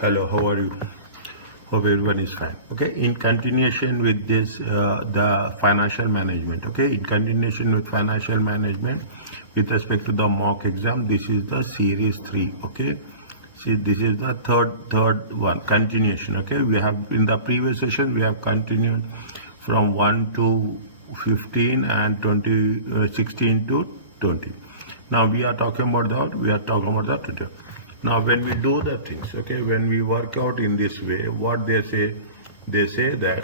Hello, how are you? Hope everyone is fine. Okay, in continuation with this, the financial management. Okay, in continuation with financial management, with respect to the mock exam, this is the series 3. Okay, see, this is the third one. Continuation. Okay, we have in the previous session we have continued from 1 to 15 and 16 to 20. Now we are talking about the tutor. Now when we do the things, okay, when we work out in this way, what they say that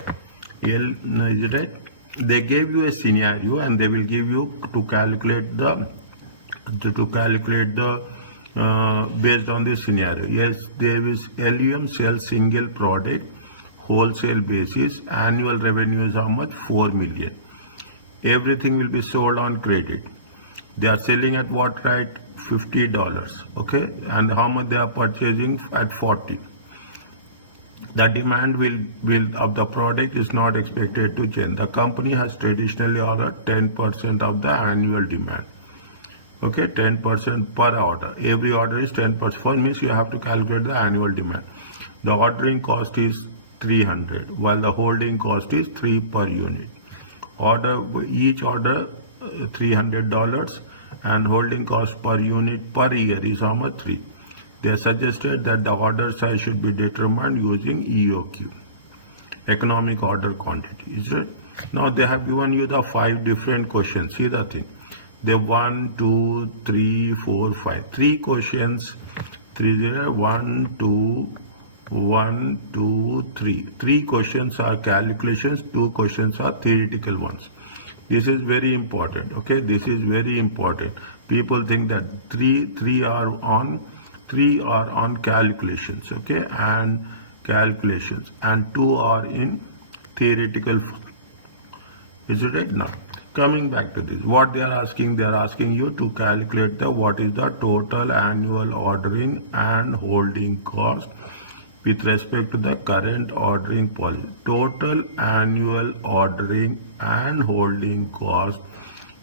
they gave you a scenario and they will give you to calculate the based on this scenario. Yes, there is LUM sells single product wholesale basis, annual revenue is how much? 4 million. Everything will be sold on credit. They are selling at what rate? $50. Okay, and how much they are purchasing? At 40. The demand will of the product is not expected to change. The company has traditionally ordered 10% of the annual demand. Okay, 10% per order. Every order is 10%. For means you have to calculate the annual demand. The ordering cost is 300, while the holding cost is 3 per unit. Each order $300, and holding cost per unit per year is how much? 3. They suggested that the order size should be determined using EOQ, economic order quantity. Is it? Now they have given you the 5 different questions. See the thing. They 1, 2, 3, 4, 5. 3 questions. 1, 2, 1, 2, 3. 3 questions are calculations. 2 questions are theoretical ones. This is very important. Okay, this is very important. People think that three are on calculations. Okay, and calculations, and 2 are in theoretical. Is it right? Now coming back to this, what they are asking you to calculate what is the total annual ordering and holding cost with respect to the current ordering policy. Total annual ordering and holding cost,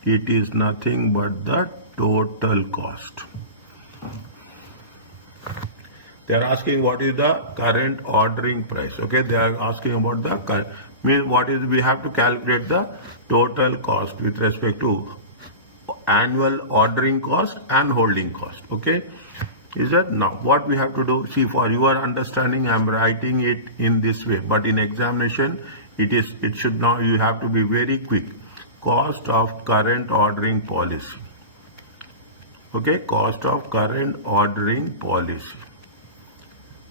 it is nothing but the total cost. They are asking what is the current ordering price. Okay, they are asking about the current, means what is, we have to calculate the total cost with respect to annual ordering cost and holding cost. Okay, is that? Now what we have to do, see, for your understanding I am writing it in this way, but in examination it should not, you have to be very quick. Cost of current ordering policy. Okay, cost of current ordering policy.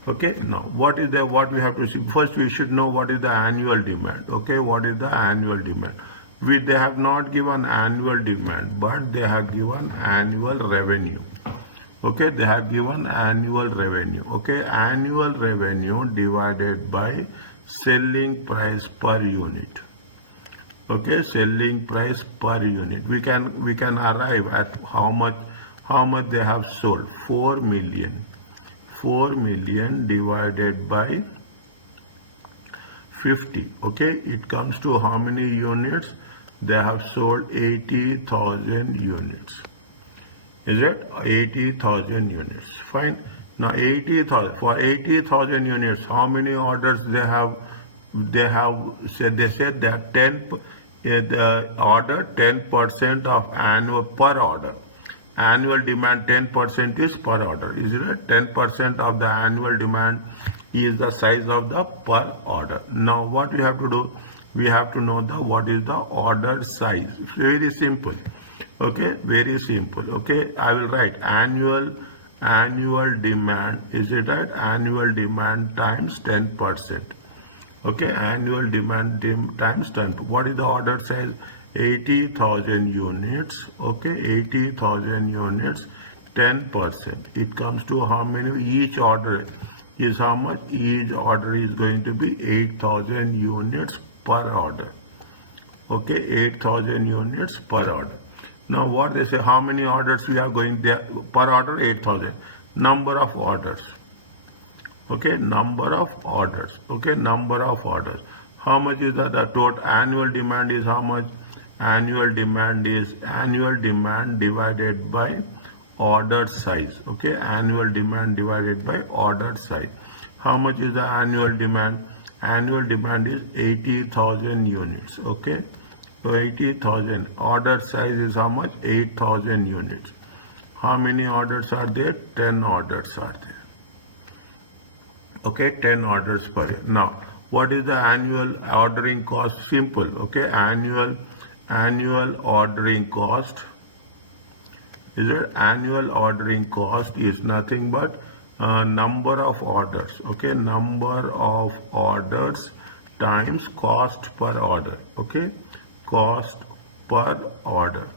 Okay, now what we have to see? First we should know what is the annual demand. Okay, what is the annual demand? They have not given annual demand, but they have given annual revenue. Okay, they have given annual revenue. Okay, annual revenue divided by selling price per unit. Okay, selling price per unit. We can arrive at how much they have sold. 4 million. 4 million divided by 50. Okay, it comes to how many units? They have sold 80,000 units. Is it? 80,000 units. Fine. Now 80,000, for 80,000 units, how many orders they have? They said that the order 10% of annual per order. Annual demand 10% is per order. Is it? 10% of the annual demand is the size of the per order. Now what we have to do? We have to know what is the order size. It's very simple. Okay, very simple. Okay, I will write annual demand. Is it right? Annual demand times 10%. Okay, annual demand times 10. What is the order size? 80,000 units. Okay, 80,000 units, 10%. It comes to how many? Each order is how much? Each order is going to be 8,000 units per order. Okay, 8,000 units per order. Now what they say, how many orders we are going there per order? 8,000. Number of orders. Okay, number of orders. Okay, number of orders. How much is the total annual demand is how much? Annual demand is annual demand divided by order size. Okay, annual demand divided by order size. How much is the annual demand? Annual demand is 80,000 units. Okay, so 80,000. Order size is how much? 8,000 units. How many orders are there? 10 orders are there. Okay, 10 orders per year. Now, what is the annual ordering cost? Simple. Okay, annual ordering cost is it? Annual ordering cost is nothing but number of orders. Okay, number of orders times cost per order. Okay, cost per order.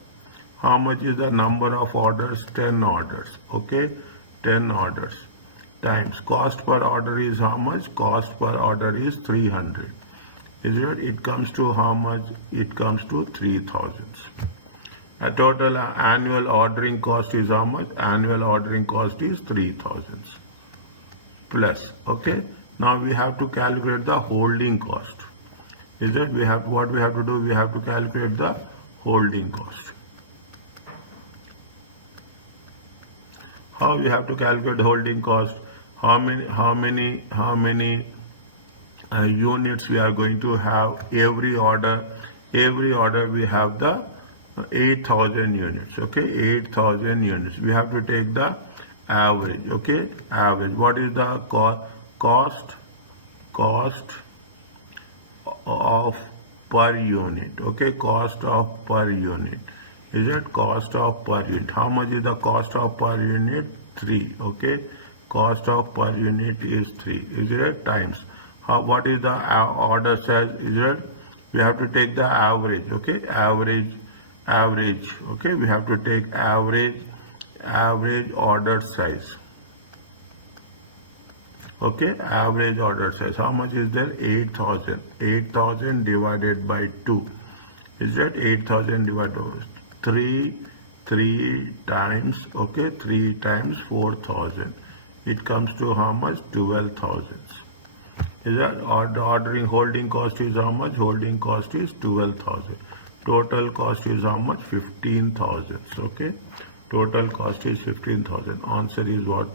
How much is the number of orders? 10 orders. Okay, 10 orders times cost per order is how much? Cost per order is 300. Is it? It comes to how much? It comes to 3,000. A total annual ordering cost is how much? Annual ordering cost is 3,000 plus. Okay. Now we have to calculate the holding cost. Is it? What we have to do? We have to calculate the holding cost. How we have to calculate holding cost? How many units we are going to have every order? Every order we have the 8,000 units. Okay, 8,000 units. We have to take the average. Okay, average. What is the cost of per unit? Okay, cost of per unit. Is it cost of per unit? How much is the cost of per unit? 3. Okay, cost of per unit is 3. Is it? Times. What is the order size? Is it? We have to take the average. Okay, average. Okay, we have to take average order size. Okay, average order size. How much is there? 8,000. 8,000 divided by 2. Is that 8,000 divided by 3 times? Okay, 3 times 4,000. It comes to how much? 12,000. Is that ordering holding cost is how much? Holding cost is 12,000. Total cost is how much? 15,000. Okay, total cost is 15,000. Answer is what?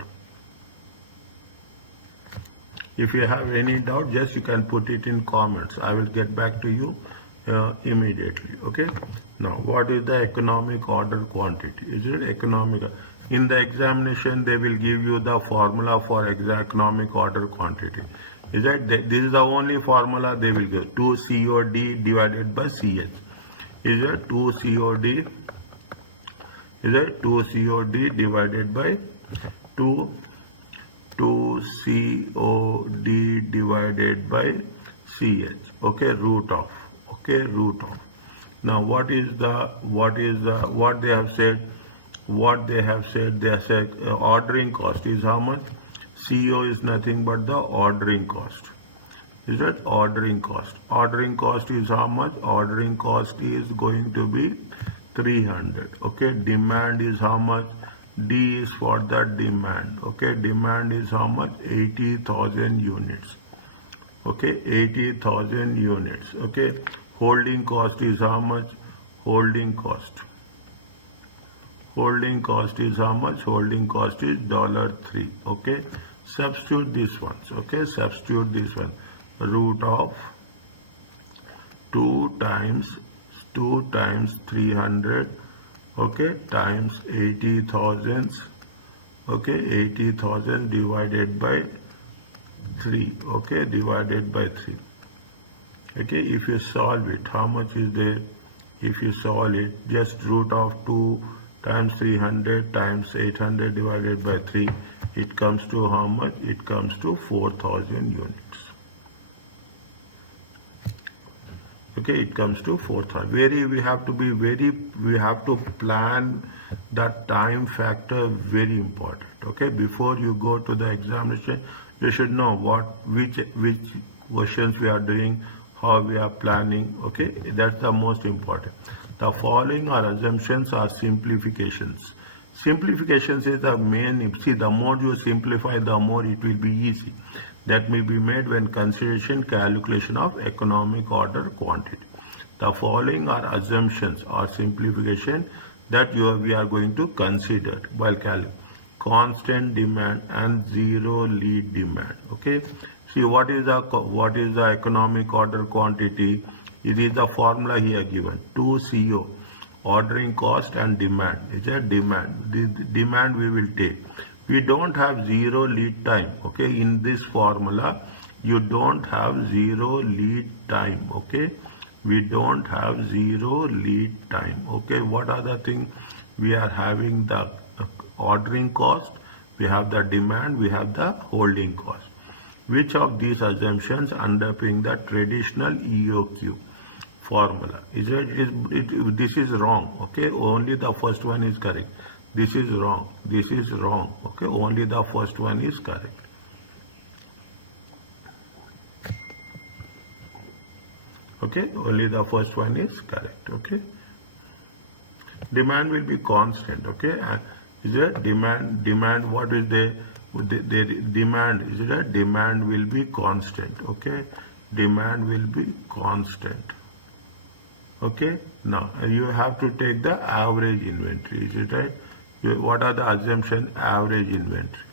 If you have any doubt, just you can put it in comments. I will get back to you immediately. Okay. Now, what is the economic order quantity? Is it economic? In the examination, they will give you the formula for economic order quantity. Is that this is the only formula they will give? 2 COD divided by CH. Is it 2 COD? Is it 2 COD divided by 2 COD divided by CH? Okay, root of. Okay, root of. Now, what they have said? What they have said? They have said ordering cost is how much? CO is nothing but the ordering cost. Is that ordering cost? Ordering cost is how much? Ordering cost is going to be 300. Okay, demand is how much? D is for the demand. Okay, demand is how much? 80,000 units. Okay, 80,000 units. Okay, holding cost is how much? Holding cost. Holding cost is how much? Holding cost is $3. Okay, substitute this one. Okay, substitute this one. Root of 2 times 300. Okay, times 80,000. Okay, 80,000 divided by 3. Okay, divided by 3. Okay, if you solve it, how much is there? If you solve it, just root of 2 times 300 times 800 divided by 3, it comes to how much? It comes to 4,000 units. Okay, it comes to 4,000. We have to plan the time factor, very important. Okay, before you go to the examination, you should know which questions we are doing, how we are planning. Okay, that's the most important. The following are assumptions or simplifications. Simplifications is the main. See, the more you simplify, the more it will be easy. That may be made when consideration calculation of economic order quantity. The following are assumptions or simplification that we are going to consider while calculating. constant demand and zero lead demand. Okay. See what is the economic order quantity? It is the formula here given. 2CO, ordering cost and demand. Is a demand. The demand we will take. We don't have zero lead time. Okay. In this formula, you don't have zero lead time. Okay. We don't have zero lead time. Okay. What are the things? We are having the ordering cost, we have the demand, we have the holding cost. Which of these assumptions underpin the traditional EOQ formula? This is wrong. Okay, only the first one is correct. This is wrong. This is wrong. Okay, only the first one is correct. Okay, only the first one is correct. Okay, demand will be constant. Okay. Is it demand what is the demand? Is it a demand will be constant? Okay, demand will be constant. Okay, now you have to take the average inventory. Is it right? What are the assumption? Average inventory.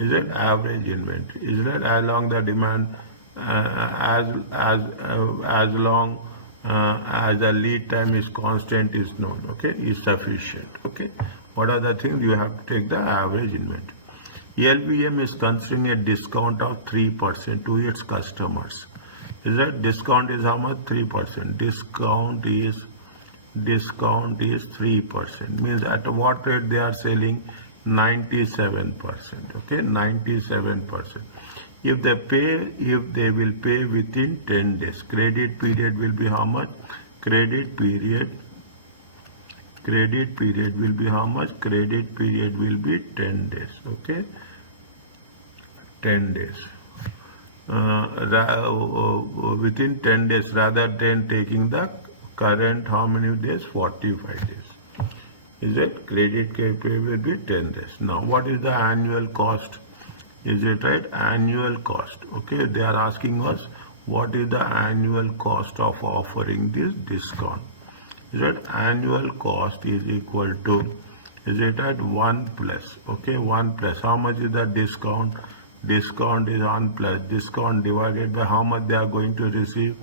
Is it average inventory? Is it along the demand as long as the lead time is constant is known, okay, is sufficient. Okay, what are the things? You have to take the average inventory. LVM is considering a discount of 3% to its customers. Is that discount is how much? 3%. Discount is 3%. Means at what rate they are selling? 97%. Okay, 97%. If they will pay within 10 days, credit period will be how much? Credit period will be how much? Credit period will be 10 days. Okay, 10 days. Within 10 days rather than taking the current how many days? 45 days. Is it? Credit period will be 10 days. Now what is the annual cost? Is it right? Annual cost. Okay, they are asking us what is the annual cost of offering this discount. Is it? Annual cost is equal to, is it at 1 plus? Okay, 1 plus. How much is the discount? Discount is 1 plus. Discount divided by how much they are going to receive?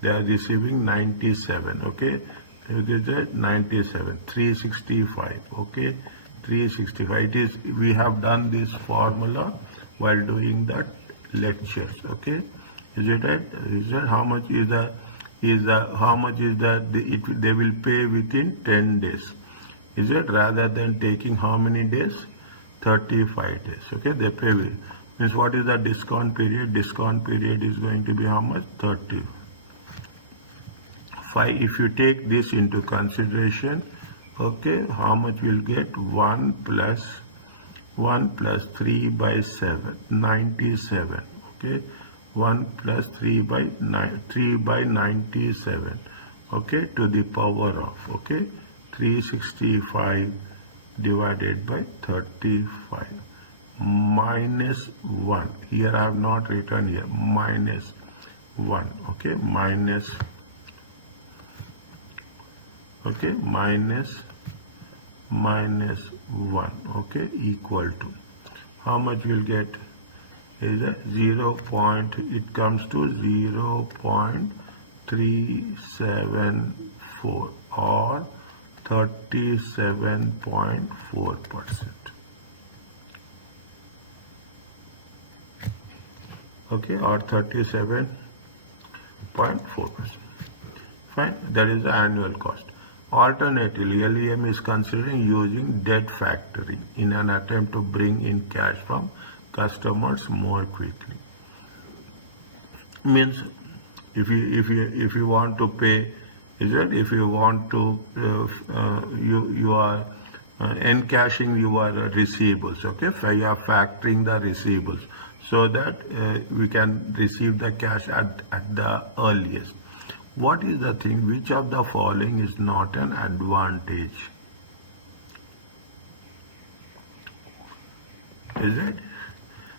They are receiving 97. Okay, it is at 97. 365. Okay, 365. It is. We have done this formula while doing that lectures. Okay, is it right? Is that how much is the how much is that they will pay within 10 days? Is it rather than taking how many days? 35 days. Okay, they pay with. Means what is the discount period? Discount period is going to be how much? 35. If you take this into consideration, okay, how much will get? 1 plus 3 by 7, 97. Okay, 1 plus 3 by 97. Okay, to the power of, okay, 365 divided by 35 minus 1. Here I have not written here. Minus 1. Okay, minus. Okay, minus 1. Okay, equal to how much we'll get? Is a 0. It comes to 0.374 or 37.4%. Okay, or 37.4%. Fine, that is the annual cost. Alternatively, LEM is considering using debt factoring in an attempt to bring in cash from customers more quickly. Means if you want to pay, is it? If you want to you are encashing your receivables. Okay, you are factoring the receivables so that we can receive the cash at the earliest. What is the thing? Which of the following is not an advantage? Is it?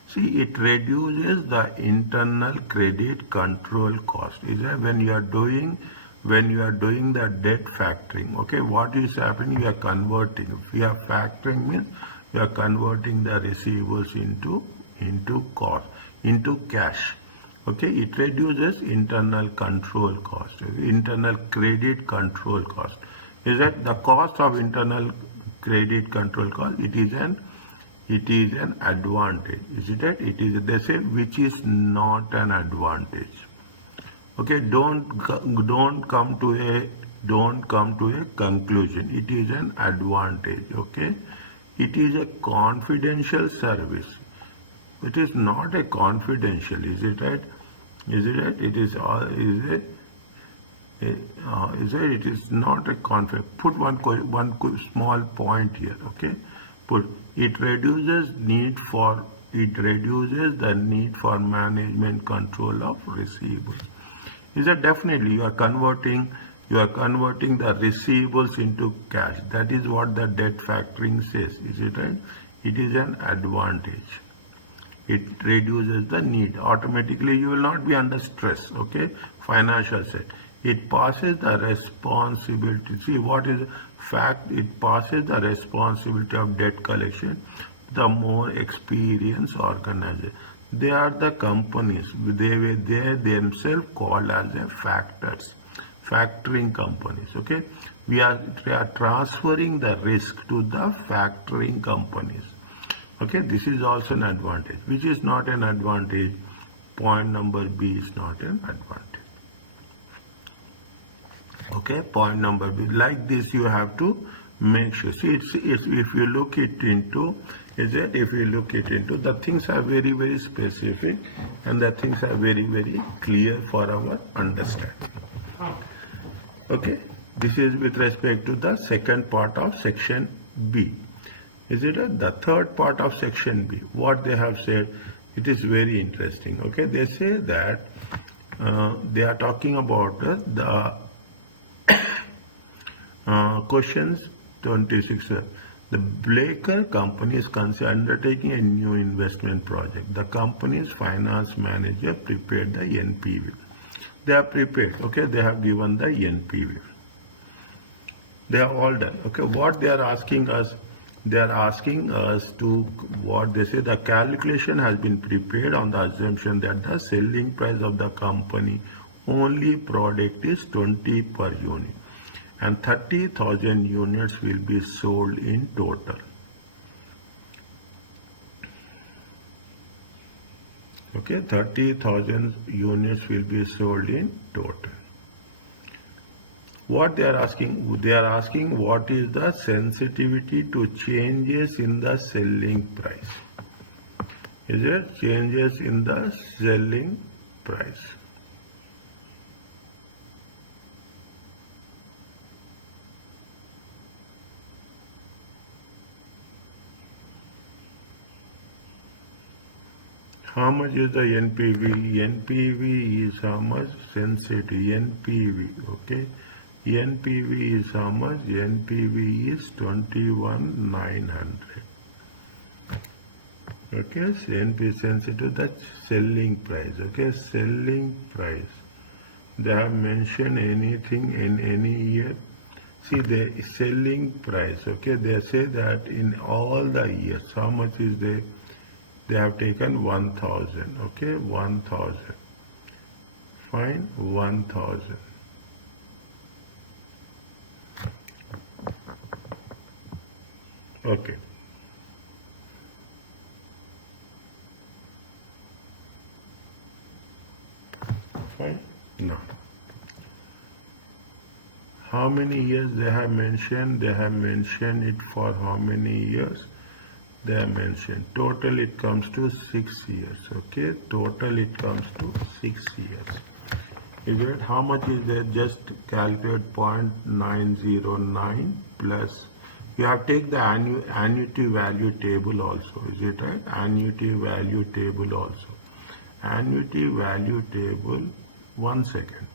See, it reduces the internal credit control cost. Is it? When you are doing when you are doing the debt factoring, okay, what is happening? You are converting. If you are factoring means you are converting the receivables into cost, into cash. Okay, it reduces internal control cost, internal credit control cost. Is that the cost of internal credit control cost? It is an advantage. Is it that? It is, they say, which is not an advantage. Okay, don't come to a conclusion. It is an advantage. Okay, it is a confidential service. It is not a confidential. Is it right? Is it right? It is. Is it? Is it? It is not a confidential. Put one small point here. Okay, put it reduces the need for management control of receivables. Is that definitely you are converting the receivables into cash. That is what the debt factoring says. Is it right? It is an advantage. It reduces the need. Automatically you will not be under stress. Okay, financial set. It passes the responsibility. See what is fact? It passes the responsibility of debt collection to the more experienced organization. They are the companies. They themselves called as a factoring companies. Okay, we are transferring the risk to the factoring companies. Okay, this is also an advantage. Which is not an advantage? Point number B is not an advantage. Okay, point number B. Like this, you have to make sure. See, it's if you look it into, is that if you look it into, the things are very, very specific and the things are very, very clear for our understanding. Okay, this is with respect to the second part of section B. Is it the third part of section B? What they have said, it is very interesting. Okay, they say that they are talking about the questions 26. The Blaker company is undertaking a new investment project. The company's finance manager prepared the NPV. They are prepared. Okay, they have given the NPV. They are all done. Okay, what they are asking us? They are asking us to, what they say, the calculation has been prepared on the assumption that the selling price of the company only product is 20 per unit and 30,000 units will be sold in total. Okay, 30,000 units will be sold in total. What they are asking? They are asking what is the sensitivity to changes in the selling price. Is it changes in the selling price? How much is the NPV? NPV is how much? Sensitivity. NPV. Okay. NPV is how much? NPV is 21,900. Okay, so NPV is sensitive, that's selling price. Okay, selling price. They have mentioned anything in any year. See the selling price. Okay, they say that in all the years, how much is they have taken 1,000. Okay, 1,000. Fine, 1,000. Okay. Fine. Now, how many years they have mentioned? They have mentioned it for how many years? They have mentioned total it comes to 6 years. Okay, total it comes to 6 years. Is it how much is there? Just calculate 0.909 plus. You have to take the annuity value table also. Is it right? Annuity value table also. Annuity value table. 1 second.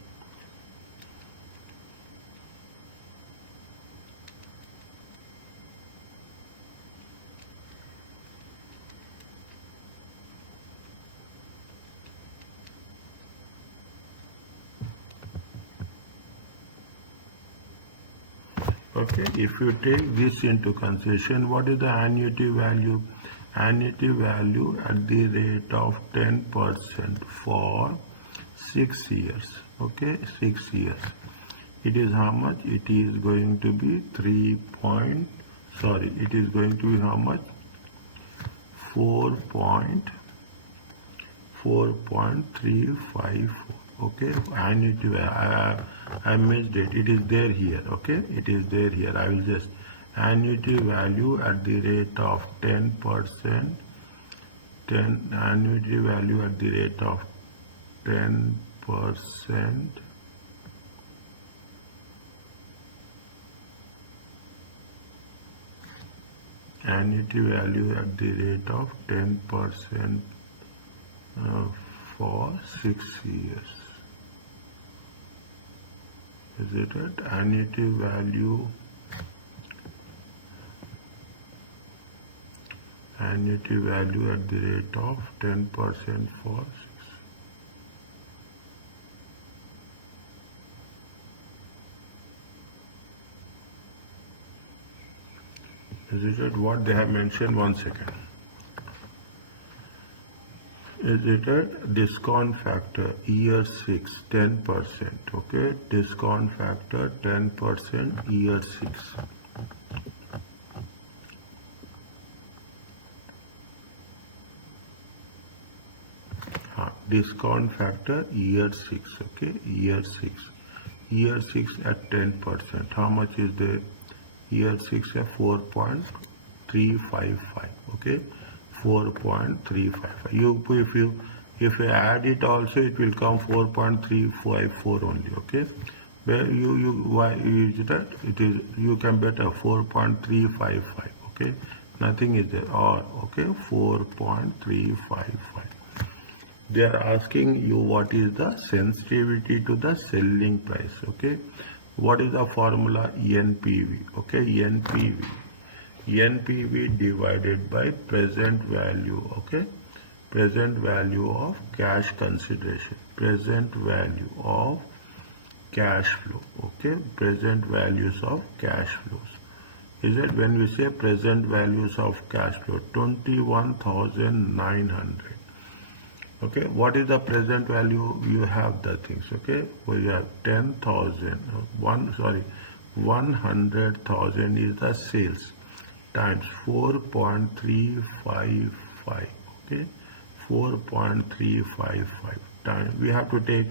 Okay, if you take this into consideration, what is the annuity value? Annuity value at the rate of 10% for 6 years. Okay, 6 years. It is how much? It is going to be it is going to be how much? 4.354. Okay, annuity value. I missed it. It is there here. Okay, it is there here. I will just annuity value at the rate of 10%. Annuity value at the rate of 10%. Annuity value at the rate of 10% for 6 years. Is it right? Annuity value at the rate of 10% for 6. Is it right? What they have mentioned? 1 second. Is it right? Discount factor year 6 10%. Okay, discount factor 10% year 6. Discount factor year 6. Okay, year 6 at 10%. How much is the year 6 at 4.355? Okay, 4.355. If you add it also, it will come 4.354 only. Okay, where why is that? It is, you can better 4.355. Okay, nothing is there. Or okay, 4.355. They are asking you what is the sensitivity to the selling price. Okay, what is the formula? NPV. Okay, NPV divided by present value. Okay, present value of cash consideration, present value of cash flow. Okay, present values of cash flows. Is it when we say present values of cash flow? 21,900. Okay, what is the present value? You have the things. Okay, well, you have 10,000. 100,000 is the sales times 4.355. Okay, 4.355 times we have to take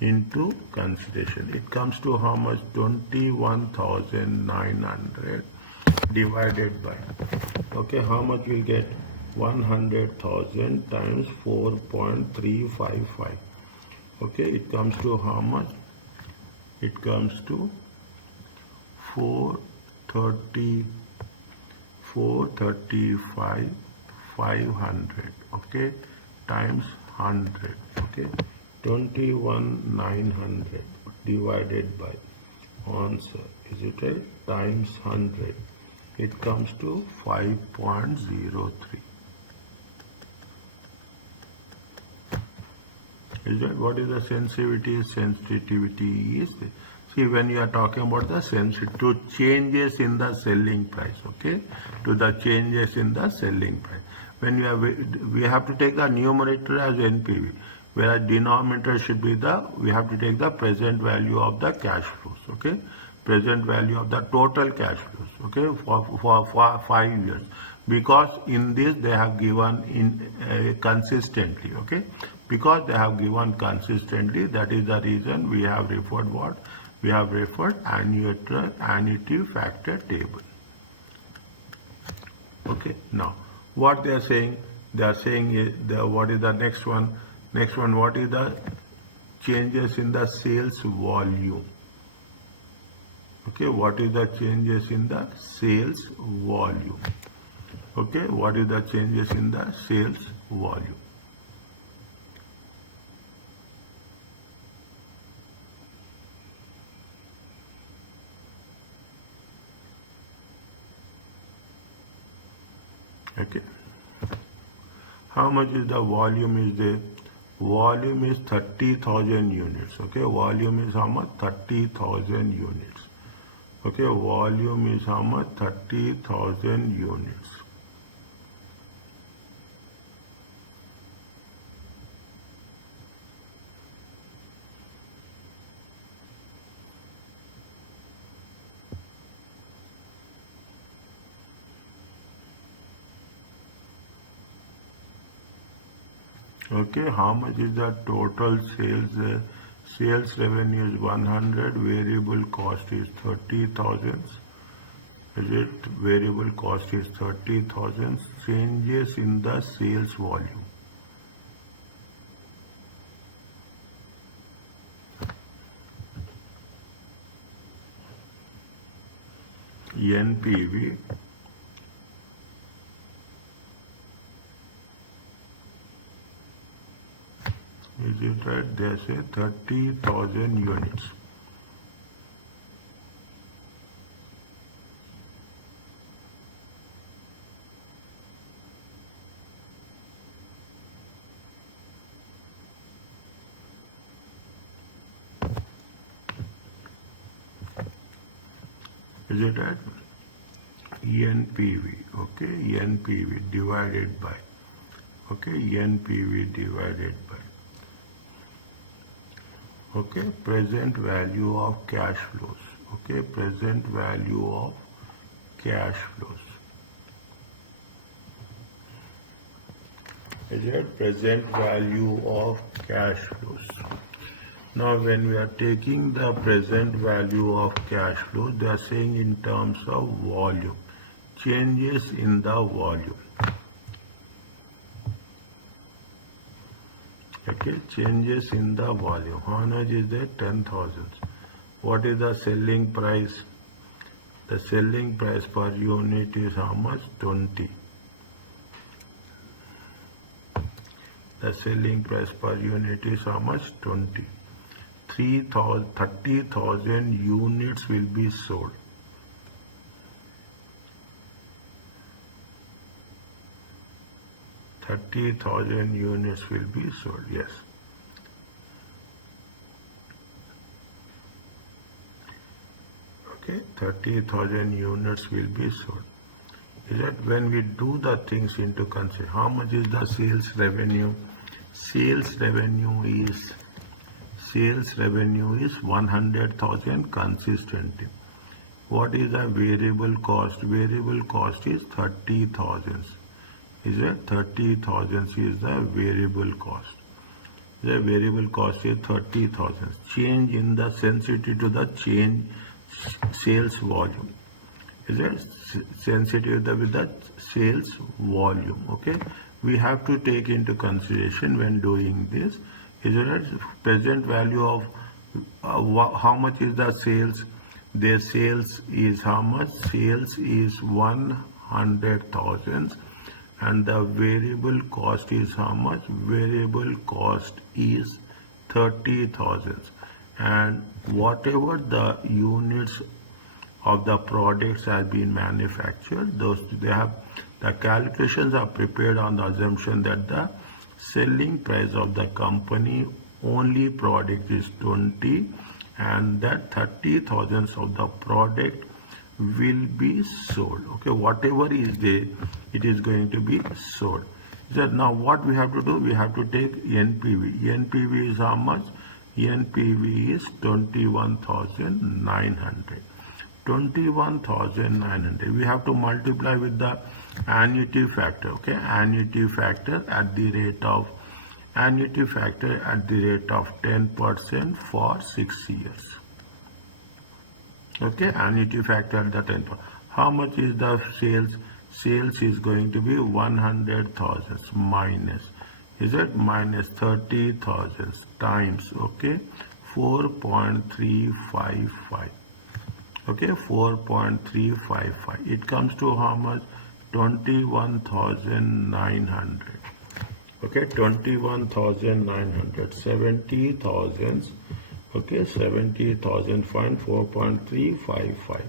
into consideration. It comes to how much? 21,900 divided by. Okay, how much we'll get? 100,000 times 4.355. Okay, it comes to how much? It comes to 435,500. Okay, times 100. Okay, 21,900 divided by answer. Is it right? Times 100. It comes to 5.03. Is that what is the sensitivity? Sensitivity is, see, when you are talking about the sensitivity to changes in the selling price, okay, to the changes in the selling price. When you have, we have to take the numerator as NPV, whereas denominator should be we have to take the present value of the cash flows, okay, present value of the total cash flows, okay, for 5 years, because in this they have given in consistently, okay. Because they have given consistently, that is the reason we have referred what? We have referred annuity factor table. Okay, now what they are saying? They are saying what is the next one? Next one, what is the changes in the sales volume? Okay, what is the changes in the sales volume? Okay, what is the changes in the sales volume? Okay, how much is the volume? Is the volume is 30,000 units. Okay, volume is how much? 30,000 units. Okay, volume is how much? 30,000 units. Okay, how much is the total sales? Sales revenue is 100, variable cost is 30,000. Is it variable cost is 30,000? Changes in the sales volume. NPV is it right? They say 30,000 units. Is it right? NPV, okay, NPV divided by, okay, NPV divided by, okay, present value of cash flows, okay, present value of cash flows. Is it present value of cash flows? Now, when we are taking the present value of cash flow, they are saying in terms of volume, changes in the volume. Okay, changes in the volume. How much is there? 10,000. What is the selling price? The selling price per unit is how much? 20. The selling price per unit is how much? 20. 30,000 units will be sold. Units will be sold, yes. Okay, 30,000 units will be sold. Is that when we do the things into consideration, how much is the sales revenue? Sales revenue is 100,000 consistently. What is the variable cost? Variable cost is 30,000. Is it 30,000 is the variable cost? The variable cost is 30,000. Change in the sensitivity to the change sales volume. Is it sensitive with the sales volume? Okay, we have to take into consideration when doing this. Is it present value of how much is the sales? Their sales is how much? Sales is 100,000, and the variable cost is how much? Variable cost is 30,000, and whatever the units of the products has been manufactured, those they have the calculations are prepared on the assumption that the selling price of the company only product is 20, and that 30,000 of the product will be sold. Okay, whatever is there, it is going to be sold. So now what we have to do? We have to take NPV. NPV is how much? NPV is 21,900. 21,900. We have to multiply with the annuity factor. Okay, annuity factor at the rate of 10% for 6 years. Okay, annuity factor at the 10%. How much is the sales? Sales is going to be 100,000 minus, is it minus 30,000 times, okay, 4.355. Okay, 4.355. It comes to how much? 21,900. Okay, 21,900. 70,000. Okay, 70,000 find 4.355.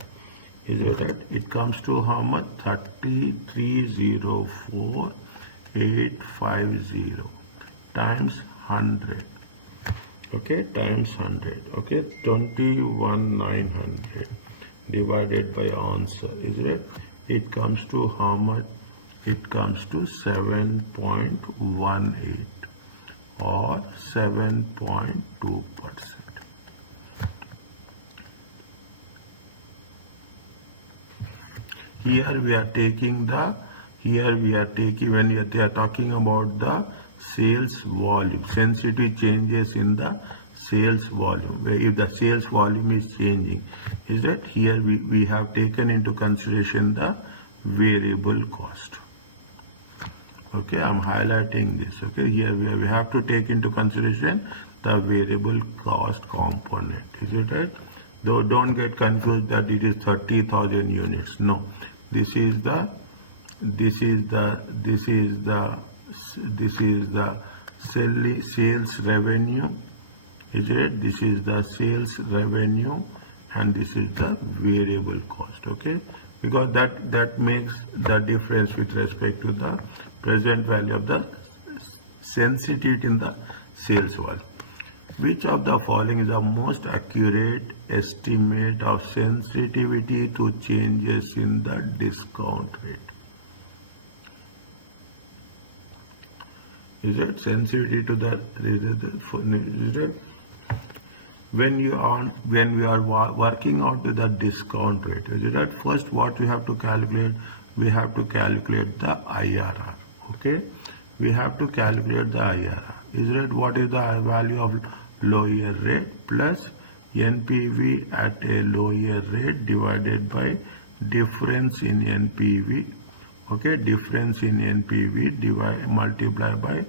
Is it right? It comes to how much? 33,04,850 times 100. Okay, times 100. Okay, 21,900 divided by answer, is it? It comes to how much? It comes to 7.18 or 7.2%. Here we are taking when they are talking about the sales volume, sensitivity changes in the sales volume, where if the sales volume is changing, is that here we have taken into consideration the variable cost. Okay, I'm highlighting this. Okay, here we have to take into consideration the variable cost component. Is it right? Though don't get confused that it is 30,000 units. No, this is the sales revenue. Is it? This is the sales revenue, and this is the variable cost. Okay, because that makes the difference with respect to the present value of the sensitivity in the sales volume. Which of the following is the most accurate estimate of sensitivity to changes in the discount rate? Is it sensitivity to the, is it? When we are working out with the discount rate, is it right? First, what we have to calculate? We have to calculate the IRR. Okay, we have to calculate the IRR. Is it? What is the value of lower rate plus NPV at a lower rate divided by difference in NPV. Okay, difference in NPV multiply by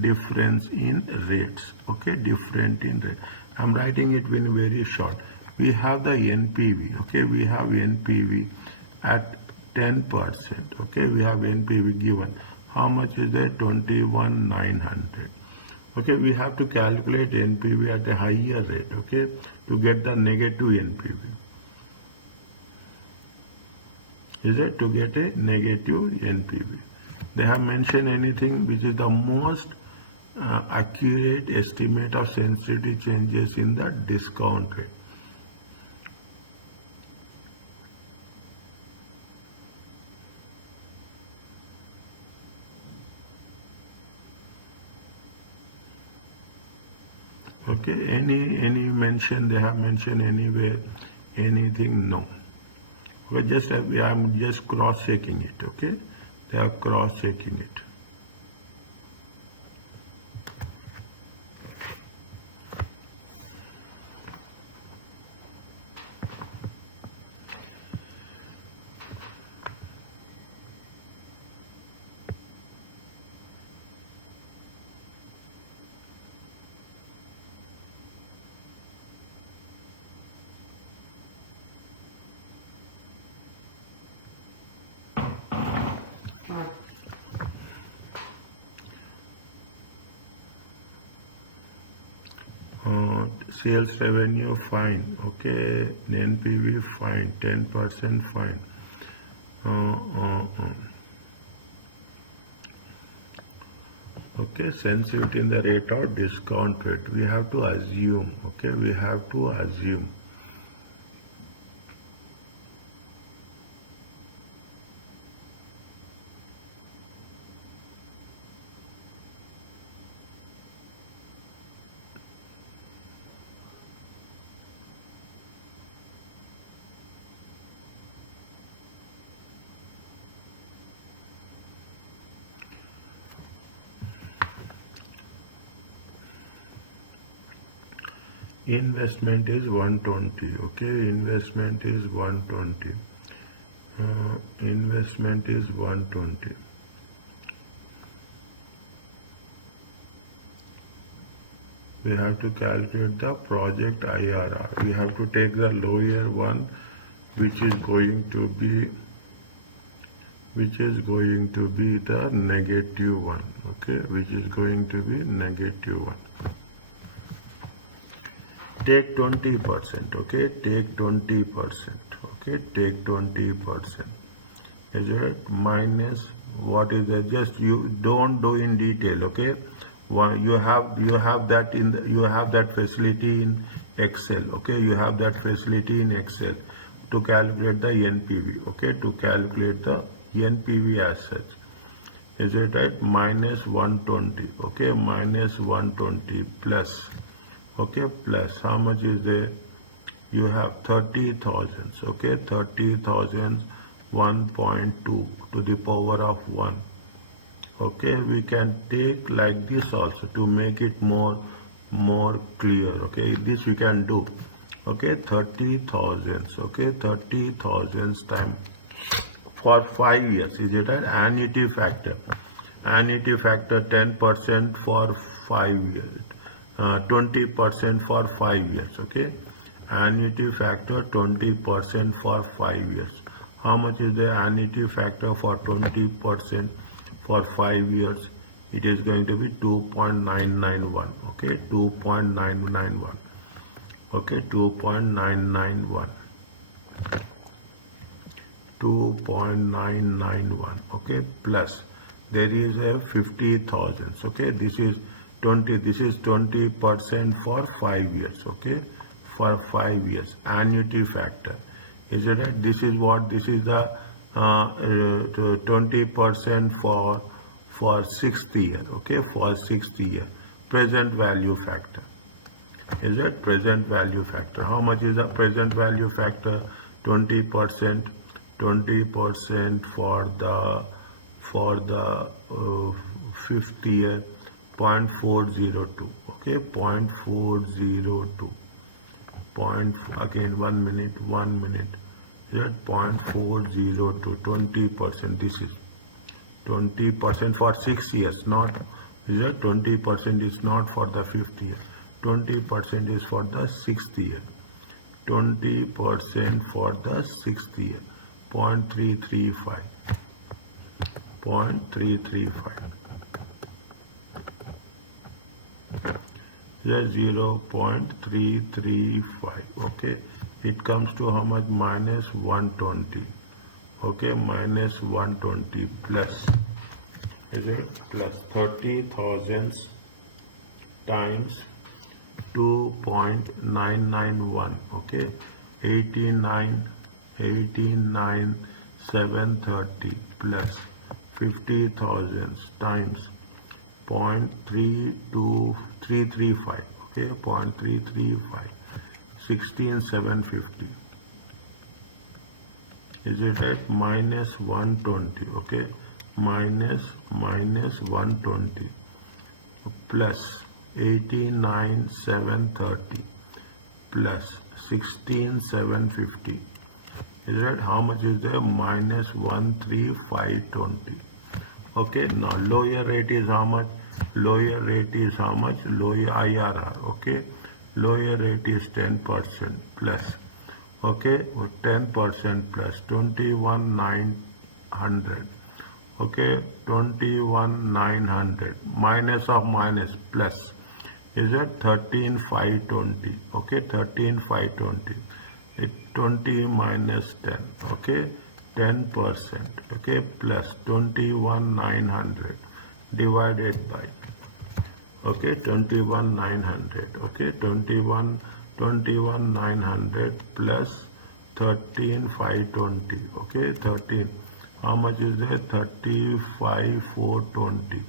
difference in rates. Okay, different in rate. I'm writing it in very short. We have the NPV. Okay, we have NPV at 10%. Okay, we have NPV given. How much is there? 21,900. Okay, we have to calculate NPV at a higher rate. Okay, to get the negative NPV. Is it? To get a negative NPV. They have mentioned anything which is the most accurate estimate of sensitivity changes in the discount rate. Okay, any mention they have mentioned anywhere, anything? No. Okay, just I'm just cross checking it. Okay, they are cross checking it. Sales revenue fine. Okay, NPV fine, 10% fine. Okay, sensitivity in the rate of discount rate. We have to assume. Okay, we have to assume. Investment is 120. Okay, investment is 120. Investment is 120. We have to calculate the project IRR. We have to take the lower one, which is going to be the negative one. Okay, which is going to be negative one. Take 20%. Okay, take 20%. Okay, take 20%. Is it? Minus what is that? Just you don't do in detail. Okay, you have that you have that facility in Excel. Okay, you have that facility in Excel. to calculate the NPV, okay, to calculate the NPV as such. Is it right? Minus 120, okay, minus 120 plus, okay, plus how much is there? You have 30,000, okay, 30,000, 1.2 to the power of 1. Okay, we can take like this also to make it more clear. Okay, this we can do. Okay, 30,000, okay, 30,000 time for 5 years. Is it an annuity factor? Annuity factor 10% for 5 years, 20% for 5 years. Okay, annuity factor 20% for 5 years. How much is the annuity factor for 20% for 5 years? It is going to be 2.991. Okay, 2.991. Okay, 2.991. 2.991. Okay, plus there is a 50,000. Okay, this is 20. This is 20% for 5 years. Okay, for 5 years annuity factor. Is it right? This is what? This is the 20% for 6th year. Okay, for 6th year present value factor. Is it present value factor? How much is the present value factor? 20%. 20% for the 5th year, 0.402. Okay, 0.402. Again 1 minute. 1 minute. Is it 0.402? 20%. This is 20% for 6 years. Not is it 20% is not for the 5th year. 20% is for the 6th year. 20% for the 6th year. 0.335. 0.335. Yes, 0.335. Okay, it comes to how much? Minus 120. Okay, minus 120 plus. Is it plus 30,000 times 2.991. Okay, 89,730 plus 50,000 times 0.32335. Okay, 0.335. 16,750. Is it right? Minus 120. Okay, minus 120 plus 89,730 plus 16,750. Is that how much is there? Minus 13,520. Okay, now lower rate is how much? Lower rate is how much? Lower IRR. Okay, lower rate is 10% plus. Okay, 10% plus 21,900. Okay, 21,900 minus of minus plus. Is it 13,520? Okay, 13,520. It 20 minus 10. Okay, 10%. Okay, plus 21,900 divided by. Okay, 21,900. Okay, 21,900 plus 13,520. Okay, 13. How much is there? 35,420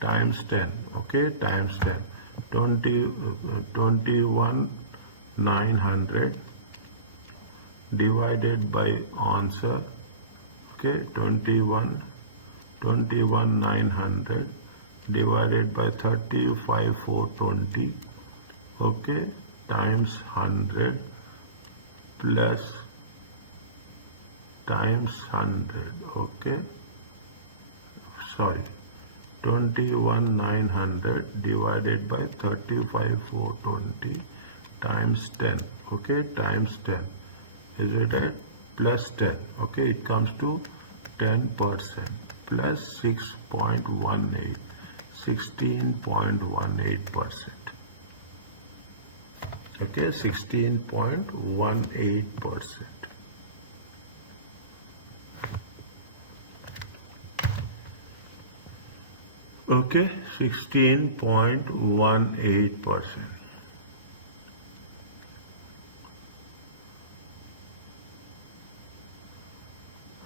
times 10. Okay, times 10. 21,900 divided by answer. Okay, 21,900 divided by 35,420. Okay, times 100 plus times 100. Okay, sorry, 21,900 divided by 35,420 times 10. Okay, times 10. Is it right? Plus 10. Okay, it comes to 10% plus 6.18. 16.18%. Okay, 16.18%. Okay, 16.18%.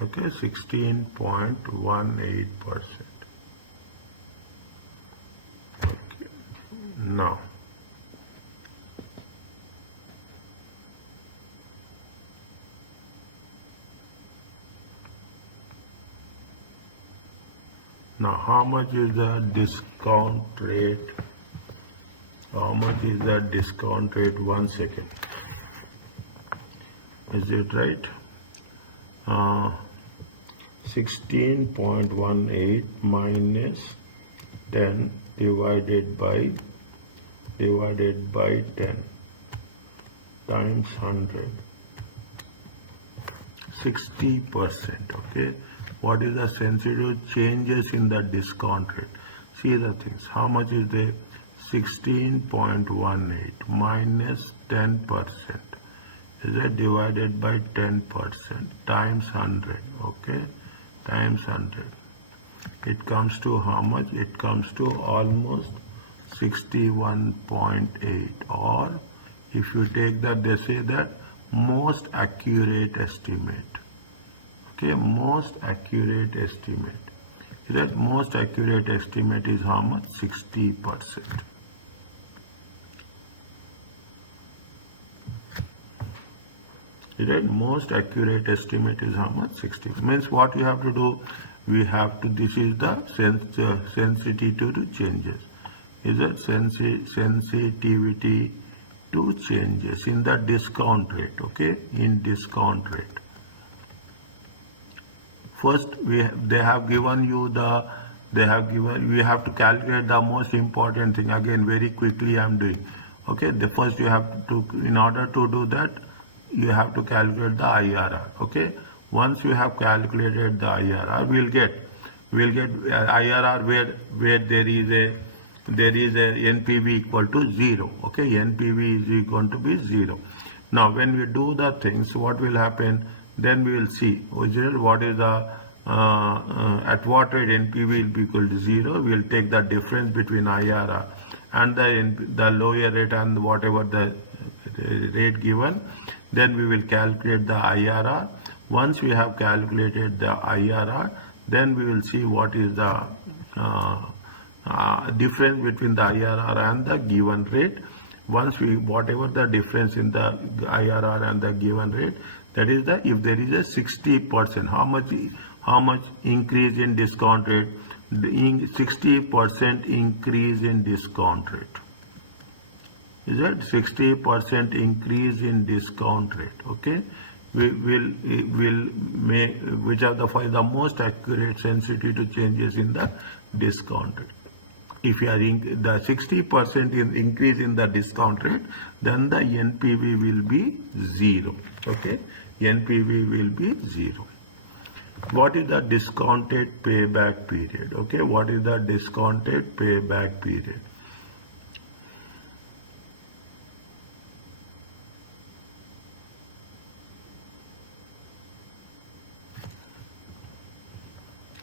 Okay, 16.18%. Okay, now how much is the discount rate? How much is the discount rate? 1 second. Is it right? 16.18 minus 10 divided by 10 times 100. 60%. Okay. What is the sensitive changes in the discount rate? See the things. How much is the 16.18 minus 10%? Is it divided by 10% times 100? Okay. Times 100. It comes to how much? It comes to almost 61.8, or if you take that, they say that most accurate estimate. Okay, most accurate estimate. That most accurate estimate is how much? 60%. Right? Most accurate estimate is how much? 60. Means what we have to do? We have to, this is the sensitivity to changes. Is it sensitivity to changes in the discount rate? Okay, in discount rate. First, they have given you the, we have to calculate the most important thing. Again, very quickly I am doing. Okay, the first you have to, in order to do that, you have to calculate the IRR. Okay, once you have calculated the IRR, we'll get IRR where there is a NPV equal to 0. Okay, NPV is equal to be 0. Now when we do the things, what will happen? Then we will see what is the at what rate NPV will be equal to 0. We will take the difference between IRR and the lower rate and whatever the rate given. Then we will calculate the IRR. Once we have calculated the IRR, then we will see what is the difference between the IRR and the given rate. Once we, whatever the difference in the IRR and the given rate, that is the, if there is a 60%, how much increase in discount rate? 60% increase in discount rate. Is that 60% increase in discount rate? Okay, we will make which are the most accurate sensitivity to changes in the discount rate. If you are the 60% increase in the discount rate, then the NPV will be 0. Okay, NPV will be 0. What is the discounted payback period? Okay, what is the discounted payback period?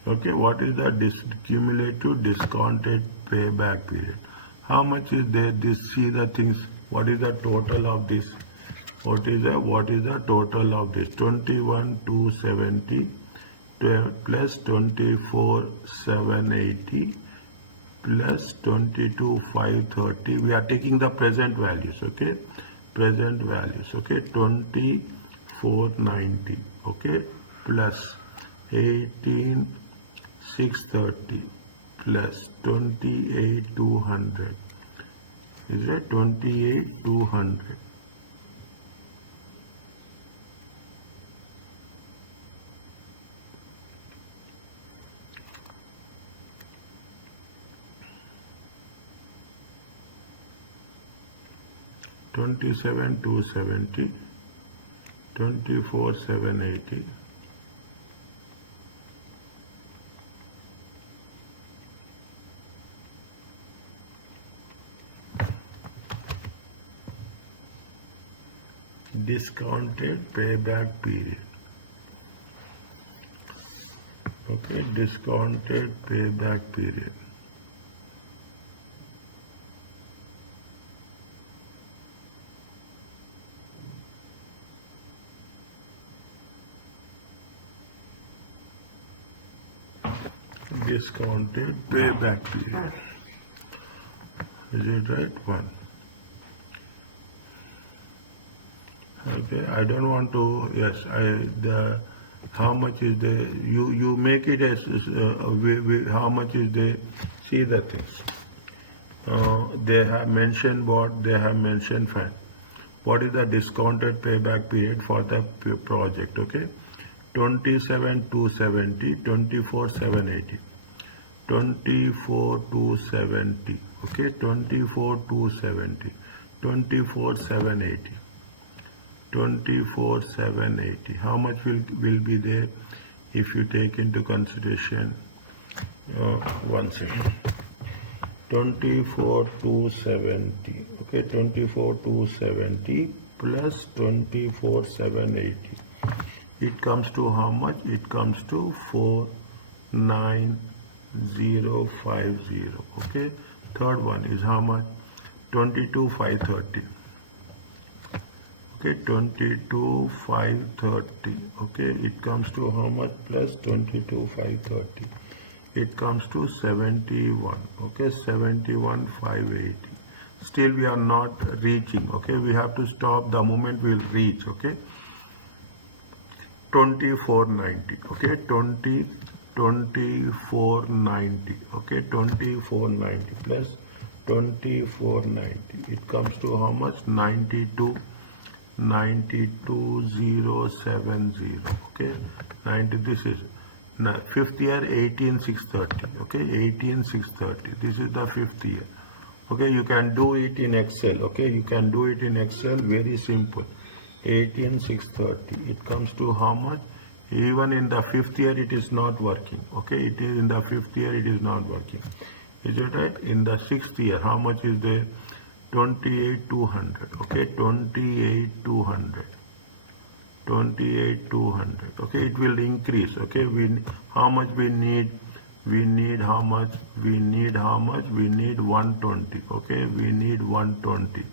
Okay, what is the cumulative discounted payback period? How much is there? This, see the things. What is the total of this? What is the total of this? 21,270 plus 24,780 plus 22,530. We are taking the present values. Okay, present values. Okay, 24,90. Okay, plus 18,630 plus 28,200. Is it 28,200? $27,270, 24,780. Discounted payback period. Okay, discounted payback period. discounted payback period. Is it right? 1. Okay, I don't want to, yes, how much is the, you make it as, how much is the, see the things. They have mentioned what, they have mentioned fine. What is the discounted payback period for the project, okay? 27,270, 24,780. 24,270, okay? 24,270, 24,780. 24,780. How much will be there if you take into consideration? One second. 24,270. Okay, 24,270 plus 24,780. It comes to how much? It comes to 49050. Okay. Third one is how much? 22,530. Okay, 22,530. Okay, it comes to how much? Plus 22,530. It comes to 71. Okay, 71,580. Still we are not reaching. Okay, we have to stop the moment we'll reach. Okay, 2490. Okay, 2490. Okay, 2490 plus 2490. It comes to how much? 92,070. Okay, 90. This is now fifth year 18,630. Okay, 18,630. This is the fifth year. Okay, you can do it in Excel. Okay, you can do it in Excel. Very simple. 18,630. It comes to how much? Even in the fifth year, it is not working. Okay, it is in the fifth year, it is not working. Is it right? In the sixth year, how much is there? 28,200. Okay, 28,200. 28,200. Okay, it will increase. Okay, how much we need? We need how much? We need how much? We need 120. Okay, we need 120.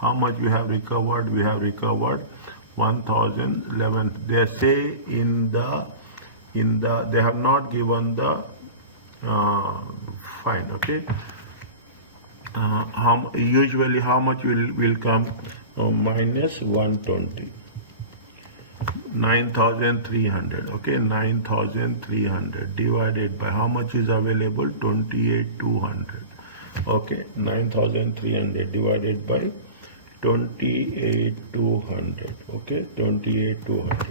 How much we have recovered? We have recovered 1,011. They say in the they have not given the fine. Okay. Usually how much will come? Minus 120. 9,300. Okay, 9,300 divided by how much is available? 28,200. Okay, 9,300 divided by 28,200. Okay, 28,200.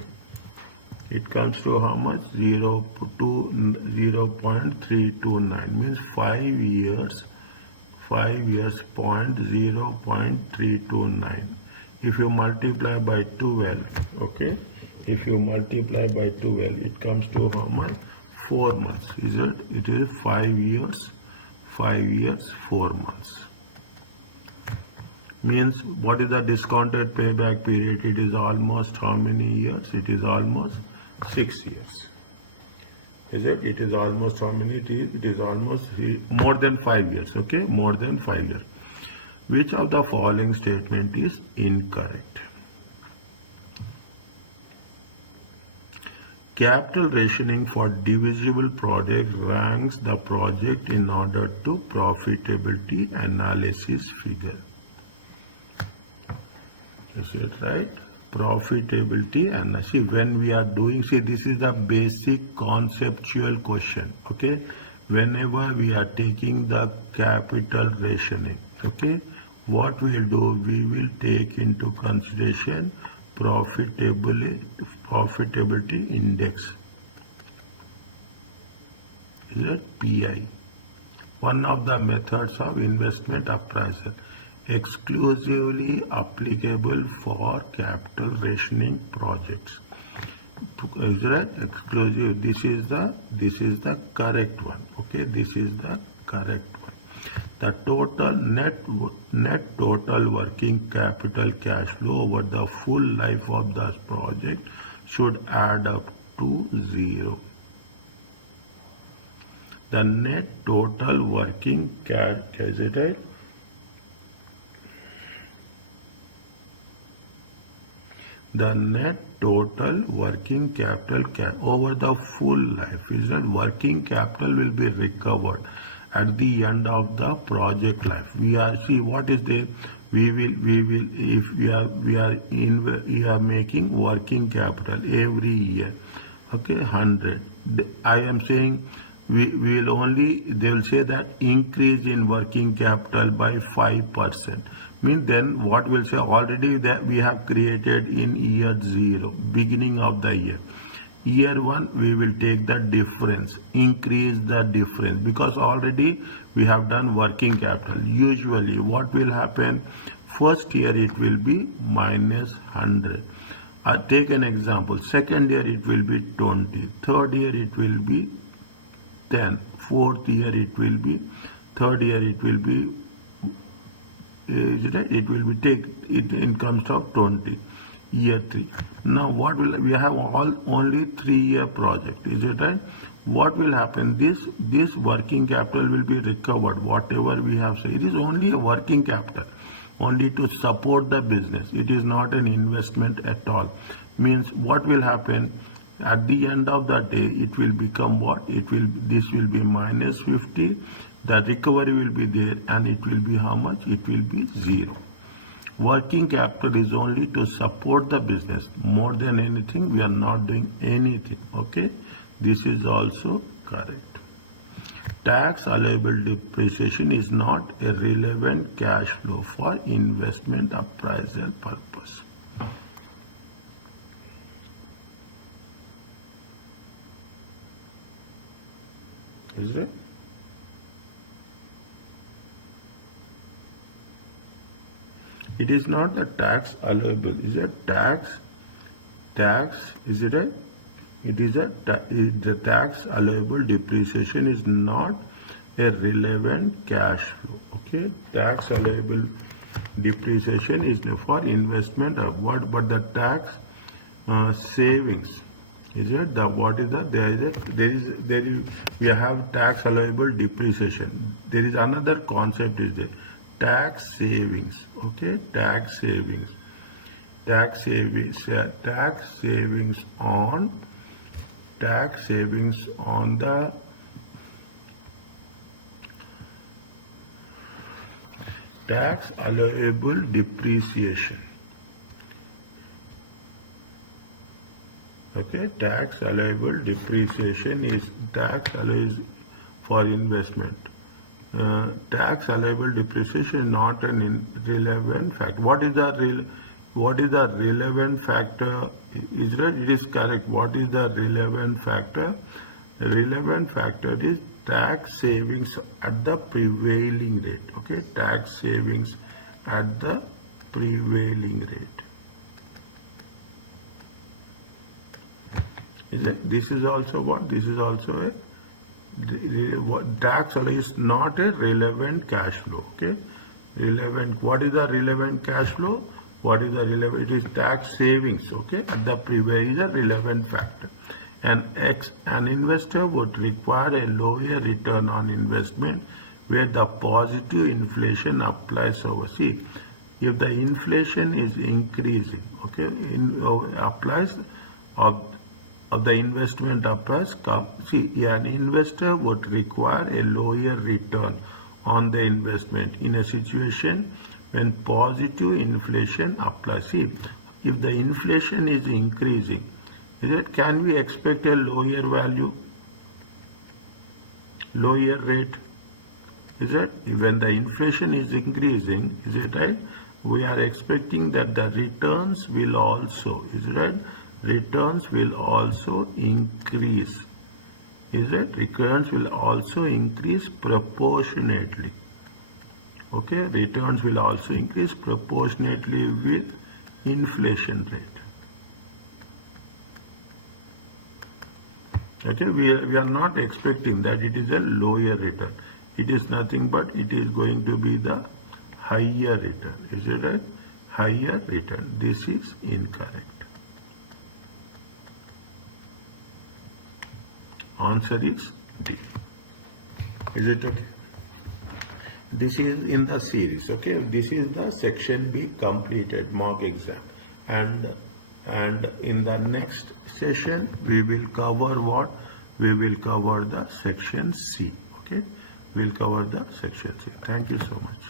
It comes to how much? 0.329 means 5 years. 5 years, 0.329. If you multiply by 12, okay, if you multiply by 12, it comes to how much? 4 months. Is it? It is 5 years, 5 years, 4 months. Means what is the discounted payback period? It is almost how many years? It is almost 6 years. Is it? It is almost how many? It is almost more than 5 years. Okay, more than 5 years. Which of the following statement is incorrect? Capital rationing for divisible project ranks the project in order to profitability analysis figure. Is it right? Profitability and see when we are doing, see this is the basic conceptual question. Okay, whenever we are taking the capital rationing, okay, what we will do, we will take into consideration profitability index. Is it PI? One of the methods of investment appraisal, exclusively applicable for capital rationing projects. Is that exclusive? This is the correct one. Okay, this is the correct one. The total net total working capital cash flow over the full life of the project should add up to 0. The net total working cash, is it right? the net total working capital over the full life is that working capital will be recovered at the end of the project life. We are see what is the we will if we are making working capital every year, okay, 100. I am saying we will only, they will say that increase in working capital by 5%. Mean then what will say already that we have created in year 0, beginning of the year. Year 1 we will take the difference, increase the difference, because already we have done working capital. Usually what will happen, first year it will be minus 100. I take an example, second year it will be 20, third year it will be 10, fourth year it will be, third year it will be, it will be take it in terms of 20, year 3. Now what will we have all only 3-year project, is it right? What will happen, this working capital will be recovered, whatever we have said. It is only a working capital, only to support the business. It is not an investment at all. Means what will happen at the end of the day, it will become what? It will, this will be minus 50. The recovery will be there, and it will be how much? It will be 0. Working capital is only to support the business. More than anything, we are not doing anything. Okay, this is also correct. Tax allowable depreciation is not a relevant cash flow for investment appraisal purpose. Is it? It is not the tax allowable. Is it tax? Is it a? It is the tax allowable depreciation is not a relevant cash flow. Okay, tax allowable depreciation is for investment of what? But the tax savings, is it the what is that? There is we have tax allowable depreciation. There is another concept is there. Tax savings, okay, tax savings on the tax allowable depreciation. Okay, tax allowable depreciation is tax allowed for investment. Tax allowable depreciation is not an irrelevant factor. What is the relevant factor? Is that it is correct? What is the relevant factor? The relevant factor is tax savings at the prevailing rate. Okay, tax savings at the prevailing rate. Is it? This is also what? This is also a tax is not a relevant cash flow. Okay, relevant. What is the relevant cash flow? What is the relevant? It is tax savings. Okay, at the prevailing is a relevant factor. An investor would require a lower return on investment where the positive inflation applies over. See, if the inflation is increasing, okay, applies of the investment applies. See, an investor would require a lower return on the investment in a situation when positive inflation applies. See, if the inflation is increasing, can we expect a lower value, lower rate? Is it? When the inflation is increasing, is it right? We are expecting that the returns will also, is it right? Returns will also increase. Is it? Returns will also increase proportionately. Okay, returns will also increase proportionately with inflation rate. Okay, we are not expecting that it is a lower return. It is nothing but it is going to be the higher return. Is it right? Higher return. This is incorrect. Answer is D. Is it okay? This is in the series. Okay, this is the section B completed mock exam, and and in the next session we will cover what? We will cover the section C. Okay, we'll cover the section C. Thank you so much.